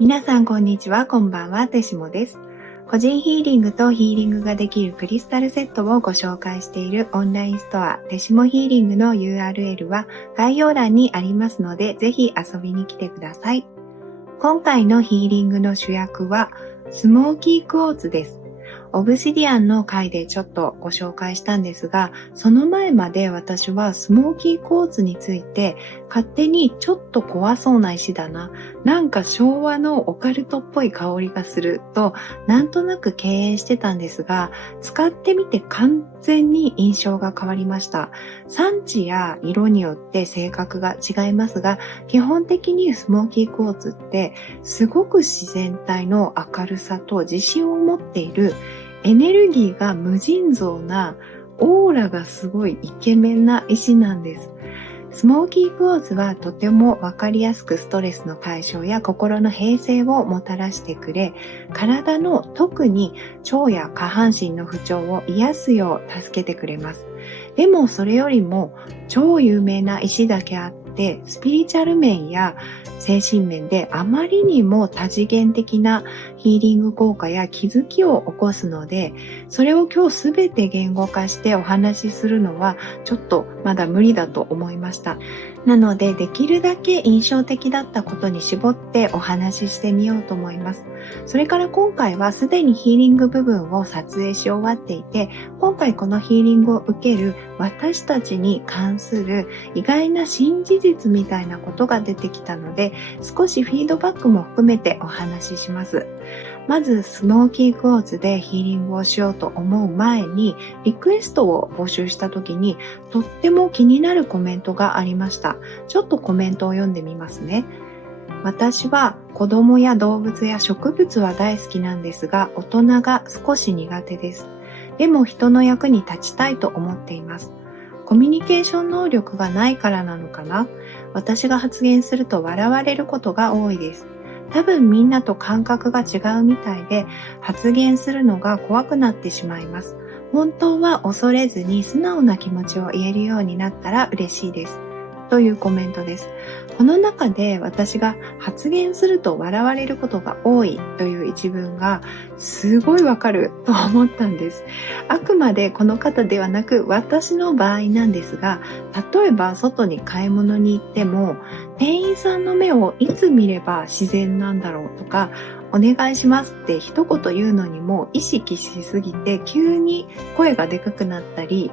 皆さんこんにちは、こんばんは、てしもです。個人ヒーリングとヒーリングができるクリスタルセットをご紹介しているオンラインストア、てしもヒーリングの URL は概要欄にありますので、ぜひ遊びに来てください。今回のヒーリングの主役は、スモーキークォーツです。オブシディアンの回でちょっとご紹介したんですが、その前まで私はスモーキークォーツについて勝手にちょっと怖そうな石だな、なんか昭和のオカルトっぽい香りがするとなんとなく敬遠してたんですが、使ってみて完全に印象が変わりました。産地や色によって性格が違いますが、基本的にスモーキークォーツってすごく自然体の明るさと自信を持っている、エネルギーが無尽蔵な、オーラがすごいイケメンな石なんです。スモーキークォーツはとてもわかりやすくストレスの解消や心の平静をもたらしてくれ、体の特に腸や下半身の不調を癒すよう助けてくれます。でもそれよりも超有名な石だけあって、スピリチュアル面や精神面であまりにも多次元的なヒーリング効果や気づきを起こすので、それを今日すべて言語化してお話しするのはちょっとまだ無理だと思いました。なのでできるだけ印象的だったことに絞ってお話ししてみようと思います。それから今回はすでにヒーリング部分を撮影し終わっていて、今回このヒーリングを受ける私たちに関する意外な新事実みたいなことが出てきたので、少しフィードバックも含めてお話しします。まずスモーキークォーツでヒーリングをしようと思う前に、リクエストを募集した時にとっても気になるコメントがありました。ちょっとコメントを読んでみますね。私は子供や動物や植物は大好きなんですが、大人が少し苦手です。でも人の役に立ちたいと思っています。コミュニケーション能力がないからなのかな。私が発言すると笑われることが多いです。多分みんなと感覚が違うみたいで、発言するのが怖くなってしまいます。本当は恐れずに素直な気持ちを言えるようになったら嬉しいです。というコメントです。この中で私が発言すると笑われることが多いという一文がすごいわかると思ったんです。あくまでこの方ではなく私の場合なんですが、例えば外に買い物に行っても店員さんの目をいつ見れば自然なんだろうとか、お願いしますって一言言うのにも意識しすぎて急に声がでかくなったり、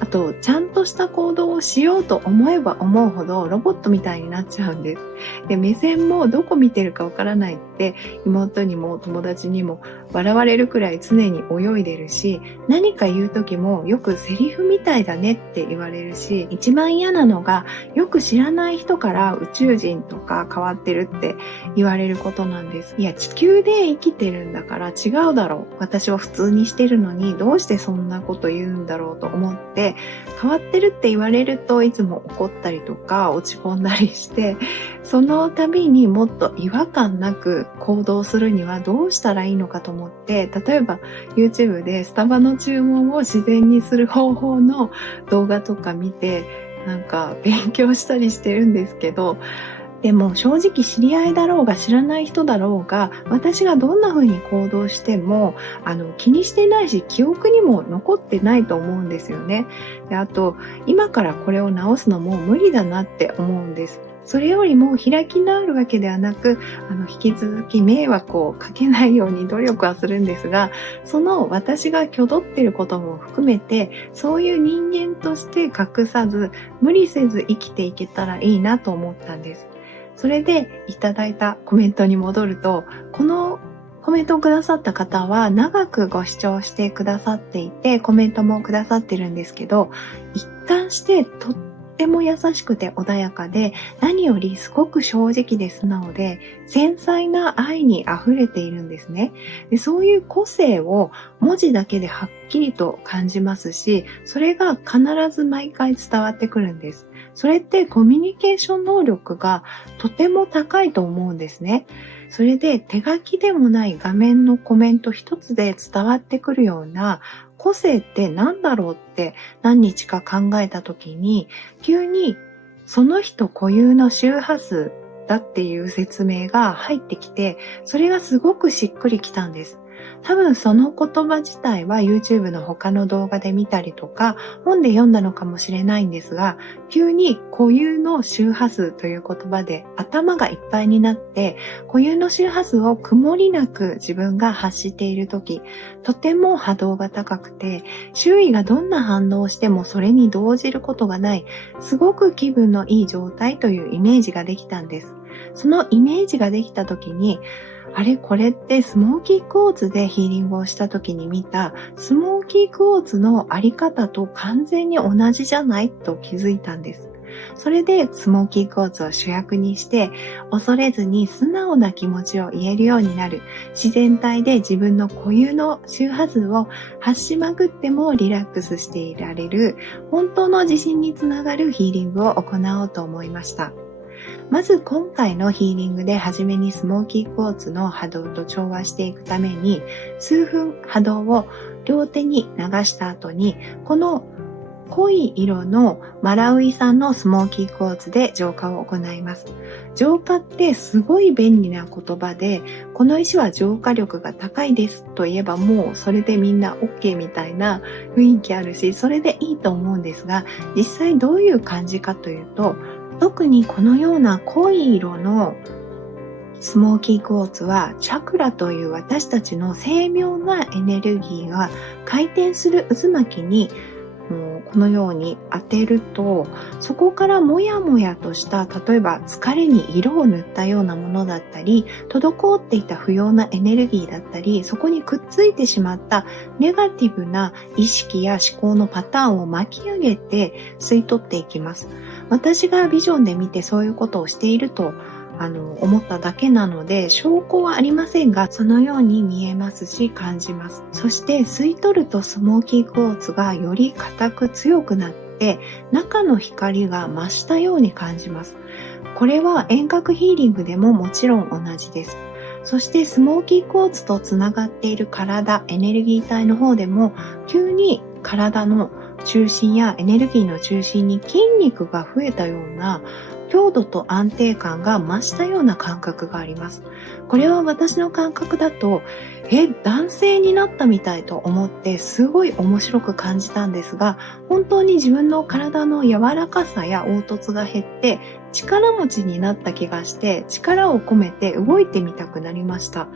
あとちゃんとした行動をしようと思えば思うほどロボットみたいになっちゃうんです。で、目線もどこ見てるかわからないって妹にも友達にも笑われるくらい常に泳いでるし、何か言う時もよくセリフみたいだねって言われるし、一番嫌なのがよく知らない人から宇宙人とか変わってるって言われることなんです。いや、地球で生きてるんだから違うだろう。私は普通にしてるのにどうしてそんなこと言うんだろうと思って、変わってるって言われるといつも怒ったりとか落ち込んだりして、その度にもっと違和感なく行動するにはどうしたらいいのかと思って、例えば YouTube でスタバの注文を自然にする方法の動画とか見て、なんか勉強したりしてるんですけど、でも正直知り合いだろうが知らない人だろうが、私がどんな風に行動しても気にしてないし、記憶にも残ってないと思うんですよね。で、あと今からこれを直すのも無理だなって思うんです。それよりも開き直るわけではなく、引き続き迷惑をかけないように努力はするんですが、その私が挙動っていることも含めて、そういう人間として隠さず、無理せず生きていけたらいいなと思ったんです。それでいただいたコメントに戻ると、このコメントをくださった方は長くご視聴してくださっていて、コメントもくださってるんですけど、一貫してとっても優しくて穏やかで、何よりすごく正直で素直で、繊細な愛に溢れているんですね。で、そういう個性を文字だけではっきりと感じますし、それが必ず毎回伝わってくるんです。それってコミュニケーション能力がとても高いと思うんですね。それで手書きでもない画面のコメント一つで伝わってくるような個性って何だろうって何日か考えた時に、急にその人固有の周波数ったっていう説明が入ってきて、それがすごくしっくりきたんです。多分その言葉自体は YouTube の他の動画で見たりとか本で読んだのかもしれないんですが、急に固有の周波数という言葉で頭がいっぱいになって、固有の周波数を曇りなく自分が発している時、とても波動が高くて、周囲がどんな反応をしてもそれに動じることがない、すごく気分のいい状態というイメージができたんです。そのイメージができた時に、あれこれってスモーキークォーツでヒーリングをした時に見たスモーキークォーツのあり方と完全に同じじゃないと気づいたんです。それでスモーキークォーツを主役にして、恐れずに素直な気持ちを言えるようになる、自然体で自分の固有の周波数を発しまくってもリラックスしていられる、本当の自信につながるヒーリングを行おうと思いました。まず今回のヒーリングで初めにスモーキークォーツの波動と調和していくために、数分波動を両手に流した後に、この濃い色のマラウイ産のスモーキークォーツで浄化を行います。浄化ってすごい便利な言葉で、この石は浄化力が高いですと言えばもうそれでみんな OK みたいな雰囲気あるし、それでいいと思うんですが、実際どういう感じかというと、特にこのような濃い色のスモーキークォーツはチャクラという私たちの精妙なエネルギーが回転する渦巻きにこのように当てると、そこからもやもやとした例えば疲れに色を塗ったようなものだったり、滞っていた不要なエネルギーだったり、そこにくっついてしまったネガティブな意識や思考のパターンを巻き上げて吸い取っていきます。私がビジョンで見てそういうことをしていると思っただけなので、証拠はありませんが、そのように見えますし感じます。そして吸い取るとスモーキークォーツがより硬く強くなって、中の光が増したように感じます。これは遠隔ヒーリングでももちろん同じです。そしてスモーキークォーツとつながっている体、エネルギー体の方でも、急に体の中心やエネルギーの中心に筋肉が増えたような、強度と安定感が増したような感覚があります。これは私の感覚だと、男性になったみたいと思ってすごい面白く感じたんですが、本当に自分の体の柔らかさや凹凸が減って力持ちになった気がして、力を込めて動いてみたくなりました。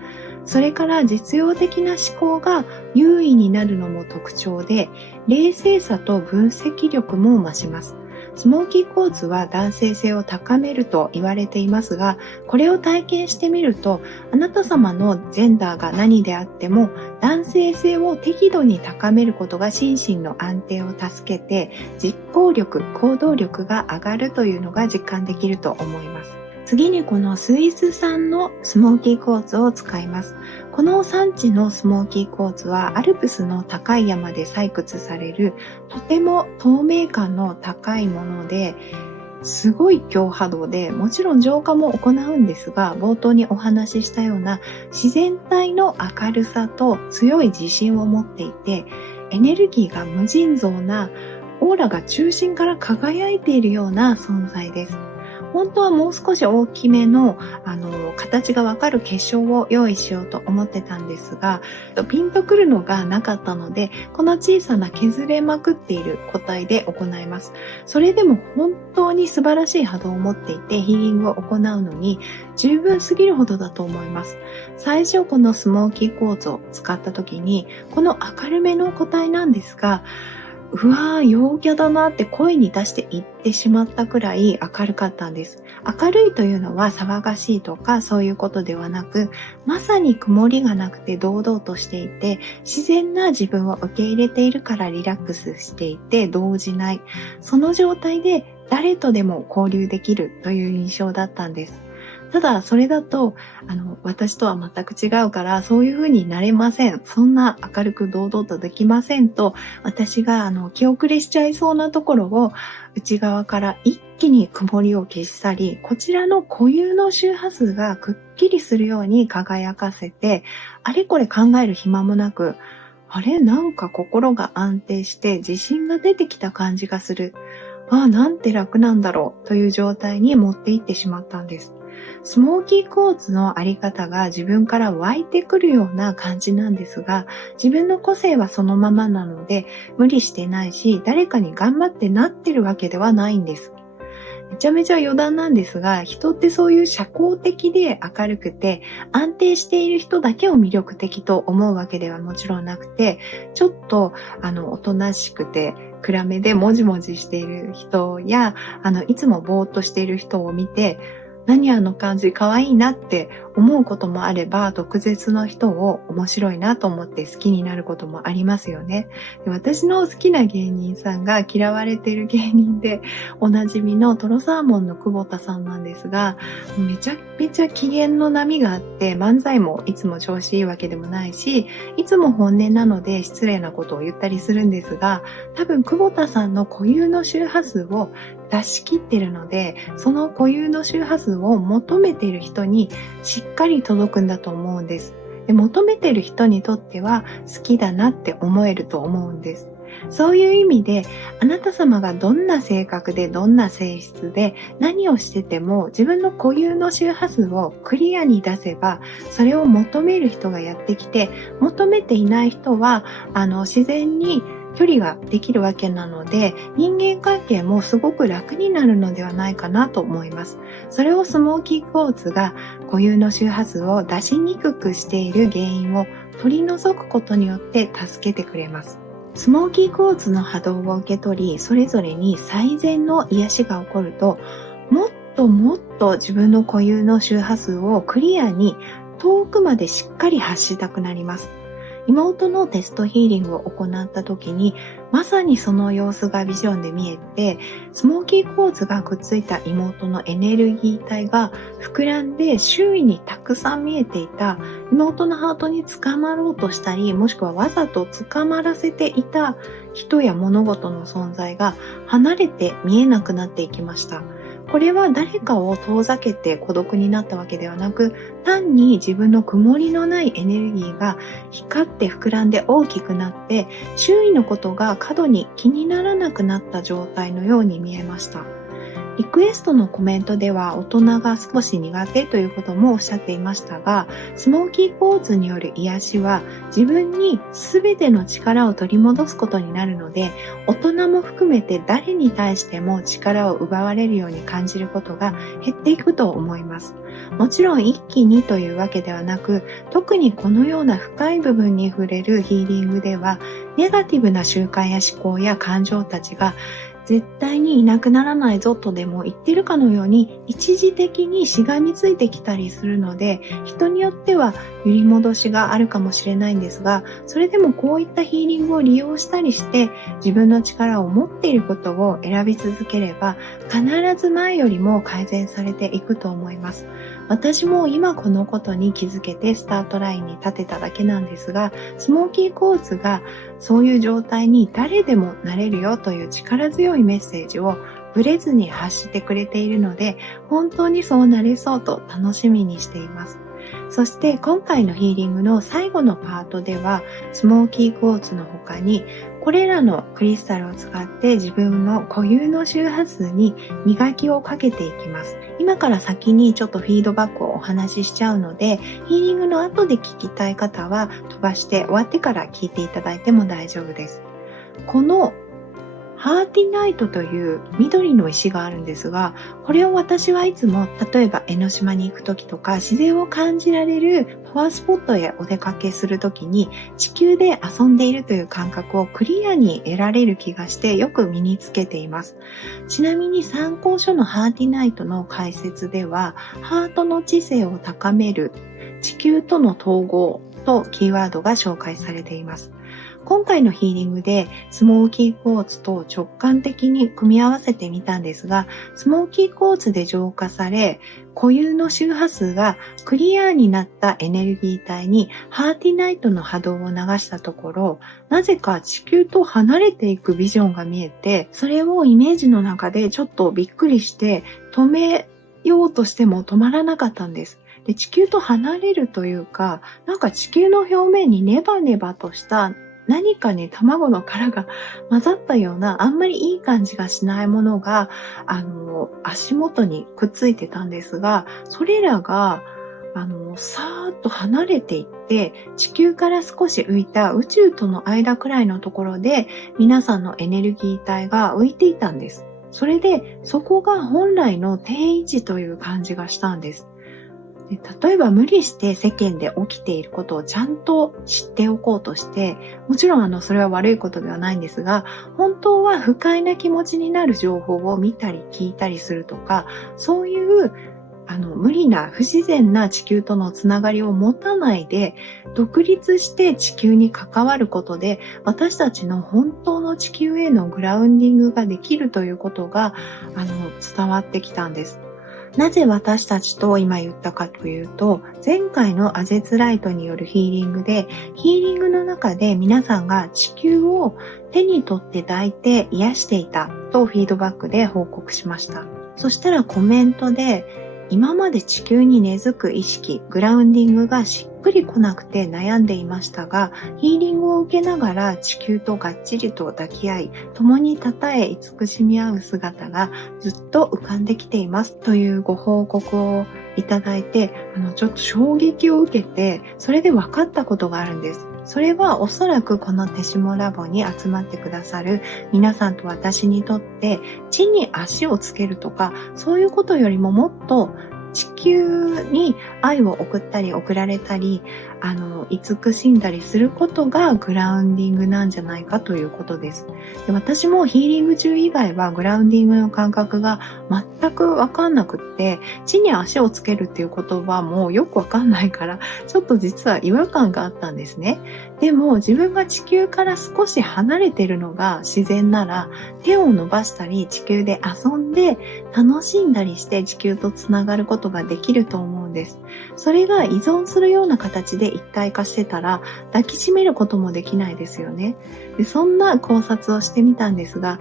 それから実用的な思考が優位になるのも特徴で、冷静さと分析力も増します。スモーキークォーツは男性性を高めると言われていますが、これを体験してみると、あなた様のジェンダーが何であっても、男性性を適度に高めることが心身の安定を助けて、実行力、行動力が上がるというのが実感できると思います。次にこのスイス産のスモーキークォーツを使います。この産地のスモーキークォーツはアルプスの高い山で採掘されるとても透明感の高いもので、すごい強波動で、もちろん浄化も行うんですが、冒頭にお話ししたような自然体の明るさと強い自信を持っていて、エネルギーが無尽蔵なオーラが中心から輝いているような存在です。本当はもう少し大きめの、形がわかる結晶を用意しようと思ってたんですが、ピンとくるのがなかったので、この小さな削れまくっている個体で行います。それでも本当に素晴らしい波動を持っていて、ヒーリングを行うのに十分すぎるほどだと思います。最初このスモーキークォーツを使った時に、この明るめの個体なんですが、うわー陽キャだなって声に出して言ってしまったくらい明るかったんです。明るいというのは騒がしいとかそういうことではなく、まさに曇りがなくて堂々としていて、自然な自分を受け入れているからリラックスしていて動じない。その状態で誰とでも交流できるという印象だったんです。ただそれだと私とは全く違うからそういう風になれません。そんな明るく堂々とできませんと、私が気遅れしちゃいそうなところを内側から一気に曇りを消し去り、こちらの固有の周波数がくっきりするように輝かせて、あれこれ考える暇もなく、なんか心が安定して自信が出てきた感じがする。なんて楽なんだろうという状態に持っていってしまったんです。スモーキークォーツのあり方が自分から湧いてくるような感じなんですが、自分の個性はそのままなので、無理してないし、誰かに頑張ってなってるわけではないんです。めちゃめちゃ余談なんですが、人ってそういう社交的で明るくて安定している人だけを魅力的と思うわけではもちろんなくて、ちょっとおとなしくて暗めでもじもじしている人や、いつもぼーっとしている人を見て、何あの感じ可愛いなって思うこともあれば、毒舌の人を面白いなと思って好きになることもありますよね。で、私の好きな芸人さんが嫌われている芸人でおなじみのトロサーモンの久保田さんなんですが、めちゃめちゃ機嫌の波があって、漫才もいつも調子いいわけでもないし、いつも本音なので失礼なことを言ったりするんですが、多分久保田さんの固有の周波数を出し切ってるので、その固有の周波数を求めている人にしっかり届くんだと思うんです。で、求めている人にとっては好きだなって思えると思うんです。そういう意味で、あなた様がどんな性格でどんな性質で何をしてても自分の固有の周波数をクリアに出せば、それを求める人がやってきて、求めていない人は自然に距離ができるわけなので、人間関係もすごく楽になるのではないかなと思います。それをスモーキークォーツが固有の周波数を出しにくくしている原因を取り除くことによって助けてくれます。スモーキークォーツの波動を受け取り、それぞれに最善の癒しが起こると、もっともっと自分の固有の周波数をクリアに遠くまでしっかり発したくなります。妹のテストヒーリングを行った時に、まさにその様子がビジョンで見えて、スモーキークォーツがくっついた妹のエネルギー体が膨らんで周囲にたくさん見えていた妹のハートに捕まろうとしたり、もしくはわざと捕まらせていた人や物事の存在が離れて見えなくなっていきました。これは誰かを遠ざけて孤独になったわけではなく、単に自分の曇りのないエネルギーが光って膨らんで大きくなって、周囲のことが過度に気にならなくなった状態のように見えました。リクエストのコメントでは大人が少し苦手ということもおっしゃっていましたが、スモーキークォーツによる癒しは自分に全ての力を取り戻すことになるので、大人も含めて誰に対しても力を奪われるように感じることが減っていくと思います。もちろん一気にというわけではなく、特にこのような深い部分に触れるヒーリングでは、ネガティブな習慣や思考や感情たちが絶対にいなくならないぞとでも言ってるかのように一時的にしがみついてきたりするので、人によっては揺り戻しがあるかもしれないんですが、それでもこういったヒーリングを利用したりして自分の力を持っていることを選び続ければ、必ず前よりも改善されていくと思います。私も今このことに気づけてスタートラインに立てただけなんですが、スモーキークォーツがそういう状態に誰でもなれるよという力強いメッセージをブレずに発してくれているので、本当にそうなれそうと楽しみにしています。そして今回のヒーリングの最後のパートでは、スモーキークォーツの他にこれらのクリスタルを使って自分の固有の周波数に磨きをかけていきます。今から先にちょっとフィードバックをお話ししちゃうので、ヒーリングの後で聞きたい方は飛ばして終わってから聞いていただいても大丈夫です。このハーティナイトという緑の石があるんですが、これを私はいつも例えば江ノ島に行く時とか自然を感じられるパワースポットへお出かけする時に地球で遊んでいるという感覚をクリアに得られる気がしてよく身につけています。ちなみに参考書のハーティナイトの解説では、ハートの知性を高める地球との統合とキーワードが紹介されています。今回のヒーリングでスモーキークォーツと直感的に組み合わせてみたんですが、スモーキークォーツで浄化され、固有の周波数がクリアになったエネルギー体にハーティナイトの波動を流したところ、なぜか地球と離れていくビジョンが見えて、それをイメージの中でちょっとびっくりして止めようとしても止まらなかったんです。で、地球と離れるというか、なんか地球の表面にネバネバとした何かね、卵の殻が混ざったような、あんまりいい感じがしないものが、足元にくっついてたんですが、それらが、さーっと離れていって、地球から少し浮いた宇宙との間くらいのところで、皆さんのエネルギー体が浮いていたんです。それで、そこが本来の定位置という感じがしたんです。で、例えば無理して世間で起きていることをちゃんと知っておこうとして、もちろんそれは悪いことではないんですが、本当は不快な気持ちになる情報を見たり聞いたりするとか、そういう無理な不自然な地球とのつながりを持たないで、独立して地球に関わることで、私たちの本当の地球へのグラウンディングができるということが、伝わってきたんです。なぜ私たちと今言ったかというと、前回のアゼツライトによるヒーリングで、ヒーリングの中で皆さんが地球を手に取って抱いて癒していたとフィードバックで報告しました。そしたらコメントで、今まで地球に根付く意識、グラウンディングがしっくりこなくて悩んでいましたが、ヒーリングを受けながら地球とがっちりと抱き合い、共に称え慈しみ合う姿がずっと浮かんできていますというご報告をいただいて、ちょっと衝撃を受けて、それで分かったことがあるんです。それはおそらくこの手下ラボに集まってくださる皆さんと私にとって地に足をつけるとかそういうことよりももっと地球に愛を送ったり送られたり慈しんだりすることがグラウンディングなんじゃないかということです。で、私もヒーリング中以外はグラウンディングの感覚が全くわかんなくって、地に足をつけるっていう言葉もよくわかんないから、ちょっと実は違和感があったんですね。でも自分が地球から少し離れてるのが自然なら、手を伸ばしたり地球で遊んで楽しんだりして地球とつながることができると思うんです。それが依存するような形で一体化してたら抱きしめることもできないですよね。で、そんな考察をしてみたんですが、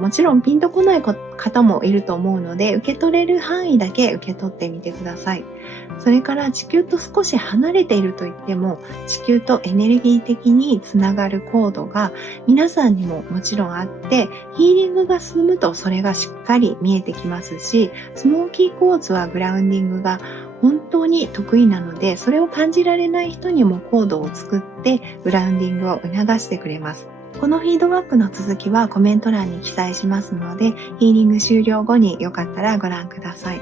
もちろんピンとこない方もいると思うので、受け取れる範囲だけ受け取ってみてください。それから地球と少し離れていると言っても、地球とエネルギー的につながるコードが皆さんにももちろんあって、ヒーリングが進むとそれがしっかり見えてきますし、スモーキークォーツはグラウンディングが本当に得意なので、それを感じられない人にもコードを作ってグラウンディングを促してくれます。このフィードバックの続きはコメント欄に記載しますので、ヒーリング終了後によかったらご覧ください。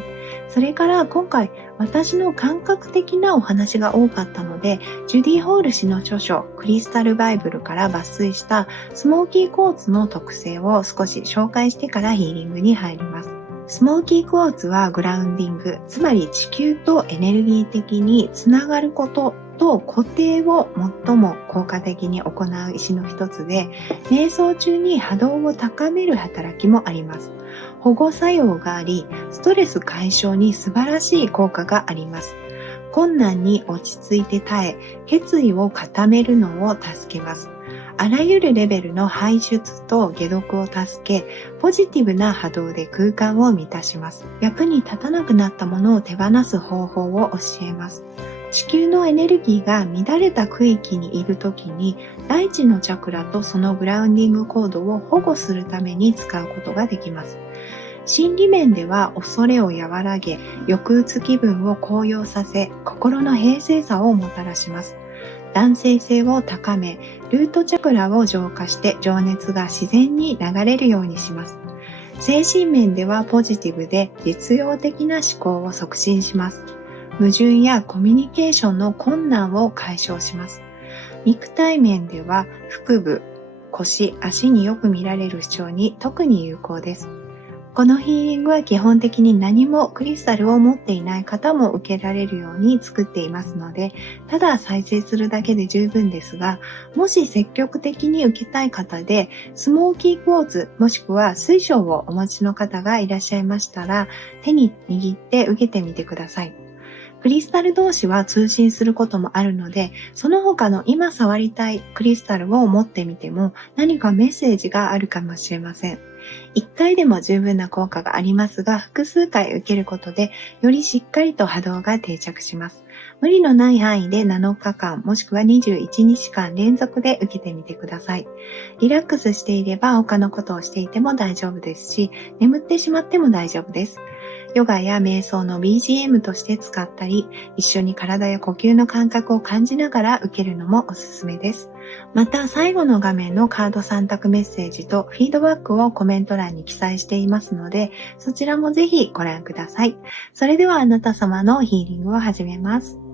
それから今回私の感覚的なお話が多かったので、ジュディ・ホール氏の著書クリスタルバイブルから抜粋したスモーキークォーツの特性を少し紹介してからヒーリングに入ります。スモーキークォーツはグラウンディング、つまり地球とエネルギー的につながることと固定を最も効果的に行う石の一つで、瞑想中に波動を高める働きもあります。保護作用があり、ストレス解消に素晴らしい効果があります。困難に落ち着いて耐え、決意を固めるのを助けます。あらゆるレベルの排出と解毒を助け、ポジティブな波動で空間を満たします。役に立たなくなったものを手放す方法を教えます。地球のエネルギーが乱れた区域にいるときに、大地のチャクラとそのグラウンディングコードを保護するために使うことができます。心理面では恐れを和らげ、抑うつ気分を高揚させ、心の平静さをもたらします。男性性を高め、ルートチャクラを浄化して情熱が自然に流れるようにします。精神面ではポジティブで実用的な思考を促進します。矛盾やコミュニケーションの困難を解消します。肉体面では腹部、腰、足によく見られる主張に特に有効です。このヒーリングは基本的に何もクリスタルを持っていない方も受けられるように作っていますので、ただ再生するだけで十分ですが、もし積極的に受けたい方で、スモーキークォーツもしくは水晶をお持ちの方がいらっしゃいましたら、手に握って受けてみてください。クリスタル同士は通信することもあるので、その他の今触りたいクリスタルを持ってみても何かメッセージがあるかもしれません。1回でも十分な効果がありますが、複数回受けることでよりしっかりと波動が定着します。無理のない範囲で7日間もしくは21日間連続で受けてみてください。リラックスしていれば他のことをしていても大丈夫ですし、眠ってしまっても大丈夫です。ヨガや瞑想の BGM として使ったり、一緒に体や呼吸の感覚を感じながら受けるのもおすすめです。また、最後の画面のカード3択メッセージとフィードバックをコメント欄に記載していますので、そちらもぜひご覧ください。それではあなた様のヒーリングを始めます。